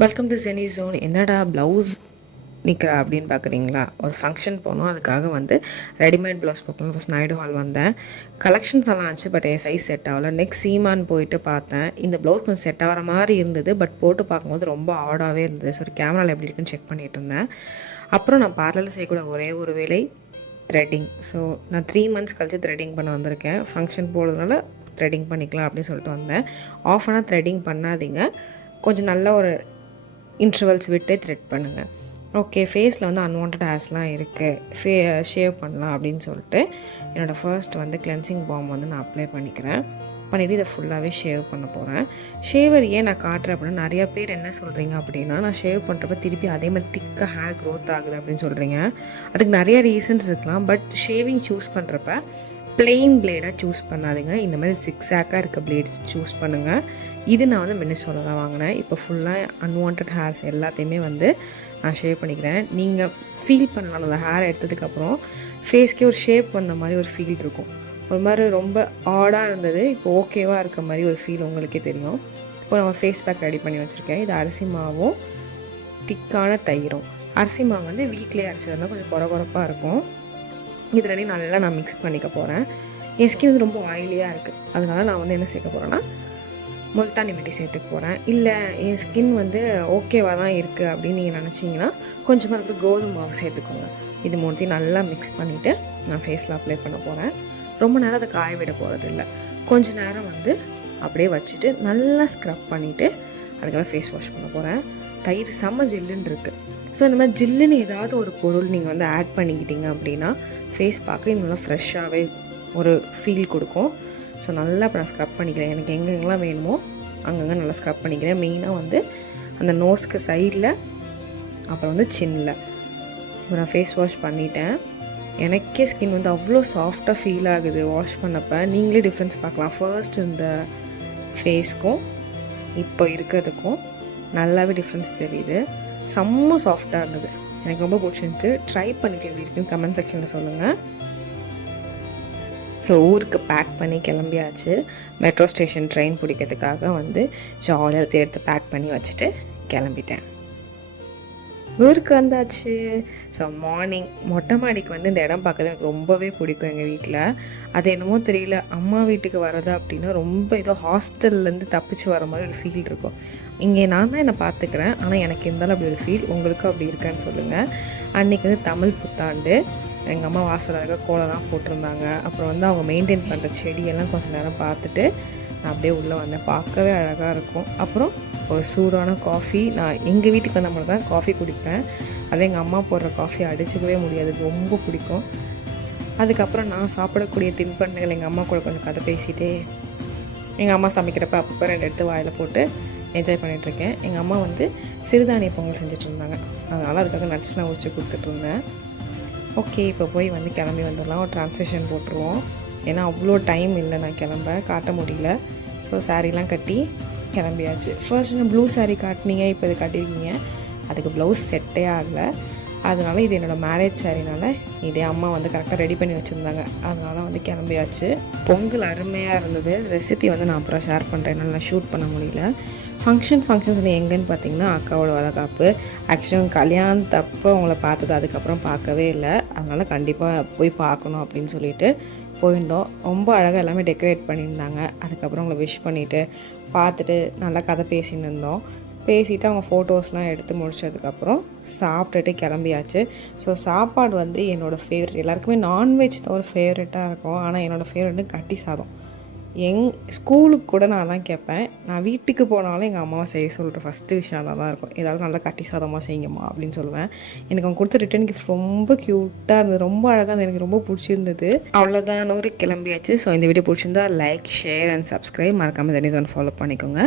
Welcome to Jeni zone. என்னடா blouse நிற்கிறா அப்படின்னு பார்க்குறீங்களா? ஒரு ஃபங்க்ஷன் போனோம், அதுக்காக வந்து ரெடிமேட் ப்ளவுஸ் பார்க்கணும். ஃபஸ்ட் நாயுடு ஹால் வந்தேன். கலெக்ஷன்ஸ் எல்லாம் ஆச்சு, பட் என் சைஸ் செட் ஆகலை. நெக்ஸ்ட் சீமான் போயிட்டு பார்த்தேன். இந்த ப்ளவுஸ் கொஞ்சம் செட் ஆகிற மாதிரி இருந்தது, பட் போட்டு பார்க்கும்போது ரொம்ப ஆடாகவே இருந்தது. ஸோ கேமராவில் எப்படி இருக்குன்னு செக் பண்ணிகிட்டு இருந்தேன். அப்புறம் நான் பார்லரில் செய்யக்கூட ஒரே ஒரு வேலை த்ரெட்டிங். ஸோ நான் 3 months கழிச்சு த்ரெட்டிங் பண்ண வந்திருக்கேன். ஃபங்க்ஷன் போகிறதுனால த்ரெட்டிங் பண்ணிக்கலாம் அப்படின்னு சொல்லிட்டு வந்தேன். ஆஃப் அன் ஹவர் த்ரெட்டிங் பண்ணாதீங்க, கொஞ்சம் நல்ல ஒரு இன்டர்வல்ஸ் விட்டே த்ரெட் பண்ணுங்கள். ஓகே, ஃபேஸில் வந்து அன்வான்ட் ஹேர்ஸ்லாம் இருக்குது, ஷேவ் பண்ணலாம் அப்படின்னு சொல்லிட்டு என்னோடய ஃபர்ஸ்ட் வந்து கிளென்சிங் பாம் வந்து நான் அப்ளை பண்ணிவிட்டு இதை ஃபுல்லாகவே ஷேவ் பண்ண போகிறேன். ஷேவர் ஏன் நான் காட்டுறேன் அப்படின்னா, நிறையா பேர் என்ன சொல்கிறீங்க அப்படின்னா, நான் ஷேவ் பண்ணுறப்ப திருப்பி அதே மாதிரி திக்காக ஹேர் க்ரோத் ஆகுது அப்படின்னு சொல்கிறீங்க. அதுக்கு நிறைய ரீசன்ஸ் இருக்கலாம். பட் ஷேவிங் சூஸ் பண்ணுறப்ப பிளெயின் பிளேடாக சூஸ் பண்ணாதீங்க. இந்த மாதிரி சிக்ஸாக்காக இருக்க பிளேட் சூஸ் பண்ணுங்கள். இது நான் வந்து மினிசோவில் தான் வாங்கினேன். இப்போ ஃபுல்லாக அன்வான்ட் ஹேர்ஸ் எல்லாத்தையுமே வந்து நான் ஷேவ் பண்ணிக்கிறேன். நீங்கள் ஃபீல் பண்ணலாம், அந்த ஹேர் எடுத்ததுக்கப்புறம் ஃபேஸ்க்கே ஒரு ஷேப் வந்த மாதிரி ஒரு ஃபீல் இருக்கும். ஒரு மாதிரி ரொம்ப ஆடாக இருந்தது, இப்போ ஓகேவாக இருக்க மாதிரி ஒரு ஃபீல் உங்களுக்கே தெரியும். இப்போ நம்ம ஃபேஸ் பேக் ரெடி பண்ணி வச்சுருக்கேன். இது அரிசி மாவும் திக்கான தயிரும். அரிசி மாவு வந்து வீட்டிலே அரைச்சதுனா கொஞ்சம் குறப்பாக இருக்கும். இது ரெண்டையும் நல்லா நான் மிக்ஸ் பண்ணிக்க போகிறேன். என் ஸ்கின் வந்து ரொம்ப ஆயிலியாக இருக்குது, அதனால் நான் வந்து என்ன சேர்க்க போகிறேன்னா முல்தானி மெட்டி சேர்த்துக்க போகிறேன். இல்லை என் ஸ்கின் வந்து ஓகேவாக தான் இருக்குது அப்படின்னு நீங்கள் நினச்சிங்கன்னா கொஞ்சமாக அதுக்கு கோதுமை மாவு சேர்த்துக்கோங்க. இது மூணுத்தையும் நல்லா மிக்ஸ் பண்ணிவிட்டு நான் ஃபேஸில் அப்ளை பண்ண போகிறேன். ரொம்ப நேரம் அதை காய விட போகிறது இல்லை, கொஞ்சம் நேரம் வந்து அப்படியே வச்சுட்டு நல்லா ஸ்க்ரப் பண்ணிவிட்டு அதுக்கெல்லாம் ஃபேஸ் வாஷ் பண்ண போகிறேன். தயிர் செம்ம ஜில்லுன்னு இருக்குது. ஸோ இந்த மாதிரி ஜில்லுன்னு ஏதாவது ஒரு பொருள் நீங்கள் வந்து ஆட் பண்ணிக்கிட்டீங்க அப்படின்னா ஃபேஸ் பார்க்க இன்னும் நல்லா ஃப்ரெஷ்ஷாகவே ஒரு ஃபீல் கொடுக்கும். ஸோ நல்லா இப்போ நான் ஸ்க்ரப் பண்ணிக்கிறேன். எனக்கு எங்கெங்கெல்லாம் வேணுமோ அங்கங்கே நல்லா ஸ்க்ரப் பண்ணிக்கிறேன். மெயினாக வந்து அந்த நோஸ்க்கு சைடில், அப்புறம் வந்து சின்னில். இப்போ நான் ஃபேஸ் வாஷ் பண்ணிட்டேன். எனக்கே ஸ்கின் வந்து அவ்வளோ சாஃப்டாக ஃபீல் ஆகுது வாஷ் பண்ணப்போ. நீங்களே டிஃப்ரென்ஸ் பார்க்கலாம். ஃபர்ஸ்ட் இந்த ஃபேஸ்க்கும் இப்போ இருக்கிறதுக்கும் நல்லாவே டிஃப்ரென்ஸ் தெரியுது. செம்ம சாஃப்டாக இருந்தது, எனக்கு ரொம்ப பிடிச்சிருந்துச்சு. ட்ரை பண்ணிட்டு எப்படி இருக்குன்னு கமெண்ட் செக்ஷனில் சொல்லுங்கள். ஸோ ஊருக்கு பேக் பண்ணி கிளம்பியாச்சு. மெட்ரோ ஸ்டேஷன் ட்ரெயின் பிடிக்கிறதுக்காக வந்து ஜாலியாக எடுத்து பேக் பண்ணி வச்சுட்டு கிளம்பிட்டேன். ஊருக்கு வந்தாச்சு. ஸோ மார்னிங் மொட்டை மாடிக்கு வந்து இந்த இடம் பார்க்கறது எனக்கு ரொம்பவே பிடிக்கும். எங்கள் வீட்டில் அது என்னமோ தெரியல, அம்மா வீட்டுக்கு வர்றது அப்படின்னா ரொம்ப ஏதோ ஹாஸ்டல்லேருந்து தப்பிச்சு வர மாதிரி ஒரு ஃபீல் இருக்கும். இங்கே நான் தான் என்னை பார்த்துக்கிறேன், ஆனால் எனக்கு இருந்தாலும் அப்படி ஒரு ஃபீல். உங்களுக்கும் அப்படி இருக்கான்னு சொல்லுங்கள். அன்றைக்கி வந்து தமிழ் புத்தாண்டு. எங்கள் அம்மா வாசலாக கோலம்லாம் போட்டிருந்தாங்க. அப்புறம் வந்து அவங்க மெயின்டைன் பண்ணுற செடியெல்லாம் கொஞ்சம் நேரம் பார்த்துட்டு நான் அப்படியே உள்ளே வந்தேன். பார்க்கவே அழகாக இருக்கும். அப்புறம் ஒரு சூடான காஃபி. நான் எங்கள் வீட்டுக்கு வந்த மாதிரி தான் காஃபி குடிப்பேன். அதே எங்கள் அம்மா போடுற காஃபி அடிச்சுக்கவே முடியாது, ரொம்ப பிடிக்கும். அதுக்கப்புறம் நான் சாப்பிடக்கூடிய தின்பண்டங்கள் எங்கள் அம்மா கூட கொஞ்சம் கதை பேசிகிட்டே எங்கள் அம்மா சமைக்கிறப்ப அப்பப்போ 2 எடுத்து வாயில் போட்டு என்ஜாய் பண்ணிகிட்ருக்கேன். எங்கள் அம்மா வந்து சிறுதானிய பொங்கல் செஞ்சுட்டு இருந்தாங்க, அதனால் அதுக்காக நட்ஸ்லாம் உரிச்சு கொடுத்துட்ருந்தேன். ஓகே, இப்போ போய் வந்து கிளம்பி வந்துடலாம். ஒரு ட்ரான்ஸ்லேஷன் போட்டுருவோம். ஏன்னா அவ்வளோ டைம் இல்லை, நான் கிளம்ப காட்ட முடியல. ஸோ சாரீலாம் கட்டி கிளம்பியாச்சு. ஃபர்ஸ்ட் நான் ப்ளூ சாரீ காட்டினீங்க, இப்போ இது காட்டியிருக்கீங்க. அதுக்கு ப்ளவுஸ் செட்டே ஆகலை. அதனால் இது என்னோடய மேரேஜ் சாரீனால இதே அம்மா வந்து கரெக்டாக ரெடி பண்ணி வச்சுருந்தாங்க, அதனால் வந்து கிளம்பியாச்சு. பொங்கல் அருமையாக இருந்தது. ரெசிபி வந்து நான் அப்புறம் ஷேர் பண்ணுறேன், என்னால் நான் ஷூட் பண்ண முடியல. ஃபங்க்ஷன்ஸ் வந்து எங்கேன்னு பார்த்தீங்கன்னா அக்காவோட வளகாப்பு. ஆக்சுவலாக கல்யாணத்தப்போ அவங்கள பார்த்தது, அதுக்கப்புறம் பார்க்கவே இல்லை. அதனால் கண்டிப்பாக போய் பார்க்கணும் அப்படின்னு சொல்லிட்டு போயிருந்தோம். ரொம்ப அழகாக எல்லாமே டெக்கரேட் பண்ணியிருந்தாங்க. அதுக்கப்புறம் அவங்கள விஷ் பண்ணிவிட்டு பார்த்துட்டு நல்லா கதை பேசின்னு இருந்தோம். பேசிவிட்டு அவங்க ஃபோட்டோஸ்லாம் எடுத்து முடிச்சதுக்கப்புறம் சாப்பிட்டுட்டு கிளம்பியாச்சு. ஸோ சாப்பாடு வந்து என்னோடய ஃபேவரெட். எல்லாருக்குமே நான்வெஜ் தான் ஒரு ஃபேவரெட்டாக இருக்கும், ஆனால் என்னோடய ஃபேவரெட்டு கட்டி சாதம். ஸ்கூலுக்கு கூட நான் தான் கேட்பேன். நான் வீட்டுக்கு போனாலும் எங்கள் அம்மாவை செய்ய சொல்கிற ஃபஸ்ட்டு விஷயம் தான் இருக்கும். ஏதாவது நல்லா கட்டி சாதமாக செய்யுங்கம்மா அப்படின்னு சொல்லுவேன். எனக்கு அவங்க கொடுத்த ரிட்டன் கிஃப்ட் ரொம்ப க்யூட்டாக இருந்தது, ரொம்ப அழகாக இருந்தது, எனக்கு ரொம்ப பிடிச்சிருந்தது. அவ்வளோதான், 100 கிளம்பியாச்சு. ஸோ இந்த வீடியோ பிடிச்சிருந்தா லைக், ஷேர் அண்ட் சப்ஸ்கிரைப் மறக்காமல் ஜெனி ஜோன் ஃபாலோ பண்ணிக்கோங்க.